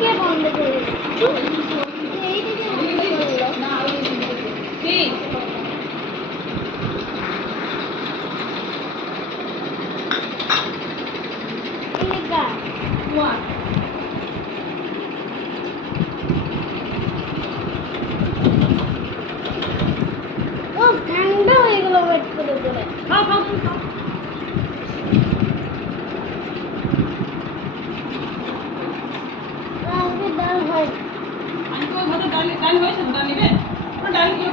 কে বন্ধ করলো? এইদিকে বন্ধ করলো না, ঠিক এদিকে ওয়া ও ঠান্ডা হয়ে গেল ওয়েট করে করে। খাও খাও তুমি খাও। আজকে ডাল হয়। আমি তো ভাতে ডাল হয়েছে, ডাল নেবে? ডাল কি